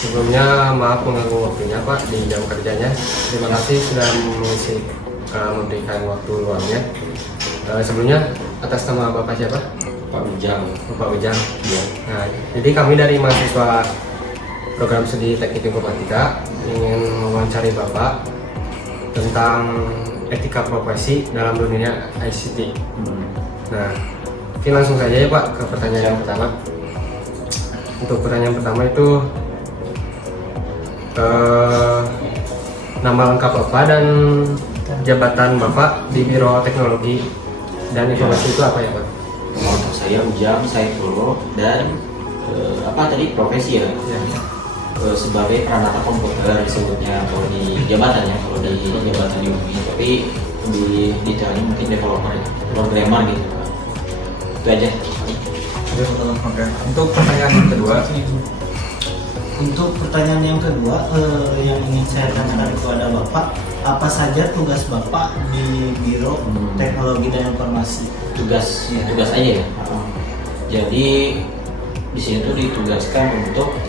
Sebelumnya maaf mengganggu waktunya Pak di jam kerjanya. Terima kasih sudah memberikan waktu luangnya. Sebelumnya atas nama Bapak siapa? Pak Ujang. Bapak Ujang. Ya. Nah, jadi kami dari mahasiswa program studi Teknik Informatika ingin mewawancari Bapak tentang etika profesi dalam dunia ICT. Nah, mungkin langsung saja ya Pak ke pertanyaan yang pertama. Untuk pertanyaan pertama itu nama lengkap Bapak dan jabatan Bapak di Biro Teknologi dan Informasi itu apa ya Pak? Untuk saya Ujang Saifullah dan apa tadi profesi ya? Ya. Sebagai peranata komputer disebutnya kalau di jabatannya, kalau di jabatan di UI, tapi di detailnya mungkin developer, programmer gitu. Itu aja. Oke. Untuk pertanyaan yang kedua, yang ingin saya tanyakan kepada Bapak, apa saja tugas Bapak di Biro Teknologi dan Informasi? Tugas aja ya. Jadi di sini tuh ditugaskan untuk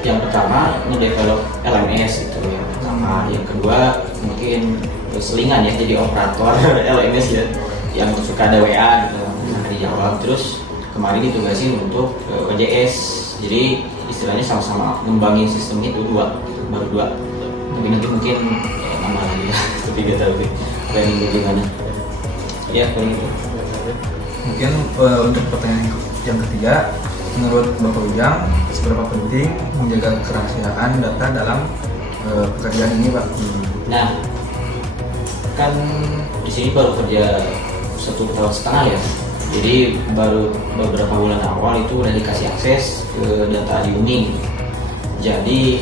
yang pertama ngedevelop LMS gitu ya. Pertama, yang kedua mungkin selingan ya, jadi operator LMS ya, yang suka ada WA gitu, bisa dijawab. Terus kemarin ditugasin untuk OJS, jadi istilahnya sama-sama ngembangin sistem itu baru dua. Tapi nanti mungkin nama lagi ya, ketiga tahu planning gimana. Ya paling itu. mungkin untuk pertanyaan yang ketiga, menurut Bapak Ujang, seberapa penting menjaga kerahasiaan data dalam pekerjaan ini, Pak? Nah, kan di sini baru kerja 1,5 tahun ya. Jadi baru beberapa bulan awal itu udah dikasih akses ke data di Uni. Jadi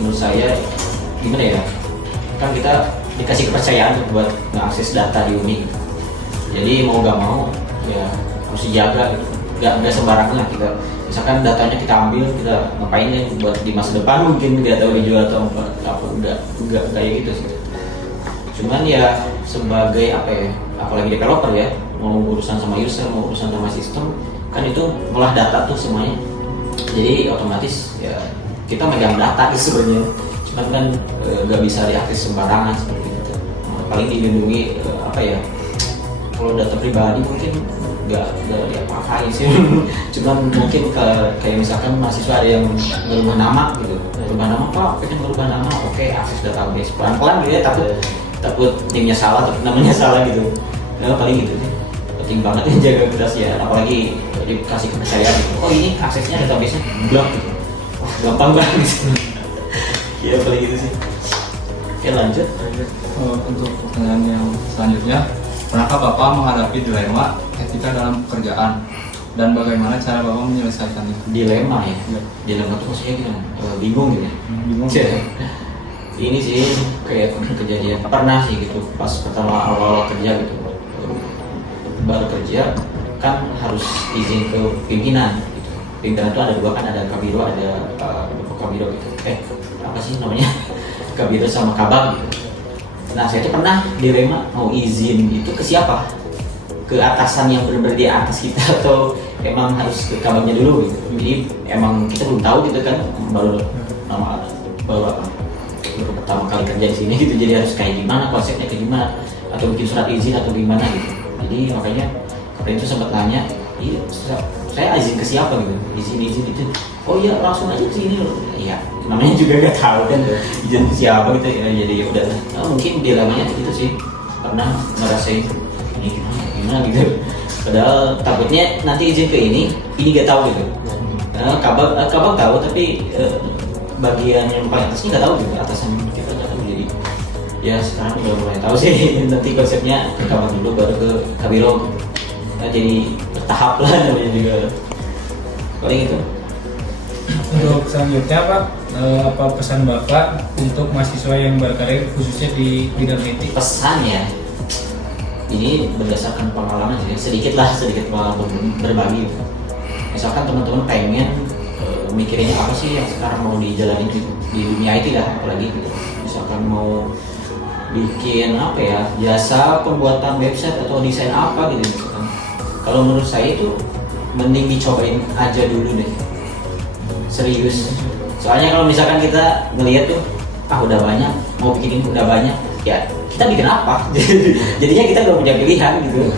menurut saya gimana ya? Kan kita dikasih kepercayaan buat mengakses data di Uni. Jadi mau gak mau ya harus dijaga gitu. Gak sembarangan lah kita. Misalkan datanya kita ambil, kita ngapain ya buat di masa depan mungkin nggak tahu dijual atau apa, enggak kayak gitu sih. Cuman ya sebagai apa ya, apalagi developer ya, mau urusan sama user, mau urusan sama sistem, kan itu ngolah data tuh semuanya. Jadi otomatis ya kita megang data sebenarnya. Cuman kan nggak bisa diakses sembarangan seperti itu. Paling dilindungi apa ya? Kalau data pribadi mungkin nggak diapa-apain sih. Cuman mungkin kayak misalkan mahasiswa ada yang merubah nama gitu, merubah nama Pak, pengen merubah nama, oke, akses database pelan-pelan gitu ya, takut timnya salah, takut namanya salah gitu. Nah, paling gitu sih. Penting banget ya jaga kerahasiaan, apalagi dikasih kepercayaan gitu. Oh ini aksesnya database-nya blok gitu. Wah, gampang banget gitu. Ya paling gitu sih. Oke, lanjut. Untuk pertanyaan yang selanjutnya, pernahkah Bapak menghadapi dilema etika dalam pekerjaan dan bagaimana cara Bapak menyelesaikannya? Dilema ya? Ya. Dilema tuh maksudnya gitu, bingung gitu ya? Bingung. Ini sih kayak kejadian pernah sih gitu pas pertama awal kerja gitu, baru kerja kan harus izin ke pimpinan gitu. Pimpinan itu ada dua kan, ada kabiro, ada kabiro gitu, apa sih namanya, kabiro sama kabag gitu. Nah saya tuh pernah dilema mau izin itu ke siapa, ke atasan yang benar-benar di atas kita atau emang harus ke kabagnya dulu gitu. Jadi emang kita belum tahu gitu kan, baru pertama kali kerja di sini gitu, jadi harus kayak gimana, konsepnya kayak gimana, atau bikin surat izin atau gimana gitu. Jadi makanya kemarin itu sempat nanya, iya saya izin ke siapa gitu, izin itu, oh iya langsung aja ke sini loh. Iya namanya juga nggak tahu kan izin ke siapa gitu ya, jadi udah mungkin dilemanya gitu sih, pernah ngerasain ini gimana gitu, padahal takutnya nanti izin ke ini nggak tahu gitu. Kabag tahu tapi bagian yang paling atasnya nggak tahu juga, atasan kita nggak tahu. Jadi ya sekarang udah mulai tahu sih nanti konsepnya ke kabag dulu baru ke kabiro gitu. Nah, jadi bertahap lah namanya juga, paling itu. Untuk selanjutnya Pak, apa pesan Bapak untuk mahasiswa yang berkarir khususnya di bidang IT? Pesan ya, ini berdasarkan pengalaman sedikit pengalaman berbagi gitu. Misalkan teman-teman pengen mikirinnya apa sih yang sekarang mau dijalanin di dunia IT lah, apalagi gitu. Misalkan mau bikin apa ya, jasa pembuatan website atau desain apa gitu misalkan. Kalau menurut saya itu mending dicobain aja dulu deh. serius. Soalnya kalau misalkan kita ngelihat tuh udah banyak, mau bikin ini udah banyak, ya kita bikin apa? Jadinya kita gak punya pilihan gitu.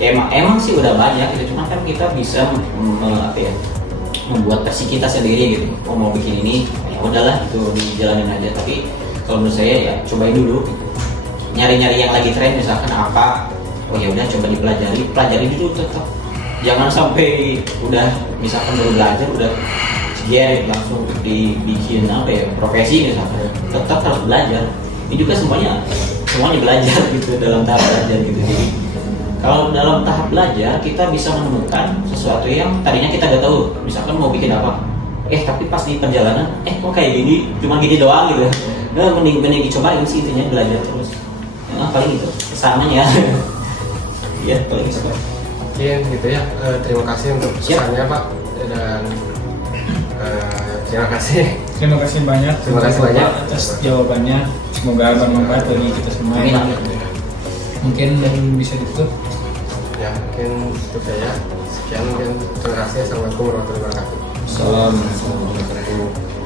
Ya, emang sih udah banyak gitu, cuma kan kita bisa membuat versi kita sendiri gitu. Mau bikin ini, ya udahlah itu dijalanin aja. Tapi kalau menurut saya ya cobain dulu, gitu. Nyari-nyari yang lagi tren misalkan apa, oh ya udah coba pelajari dulu tetap. Jangan sampai udah misalkan baru belajar udah segeret langsung dibikin profesi misalkan. Tetap harus belajar. Ini juga semuanya belajar gitu dalam tahap belajar gitu. Jadi kalau dalam tahap belajar kita bisa menemukan sesuatu yang tadinya kita gak tahu. Misalkan mau bikin apa, tapi pas di perjalanan, kok kayak gini, cuma gini doang gitu. Nah, mending dicobain sih, intinya belajar terus. Paling itu kesananya ya. Ya paling itu. Mungkin gitu ya. Terima kasih untuk pesannya Pak, dan terima kasih. Terima kasih banyak. Terima kasih banyak atas jawabannya. Semoga bermanfaat bagi kita semua. Amin. Mungkin bisa ditutup. Ya mungkin itu saja. Sekian mungkin. Terima kasih. Assalamualaikum warahmatullahi wabarakatuh. Assalamualaikum warahmatullahi wabarakatuh.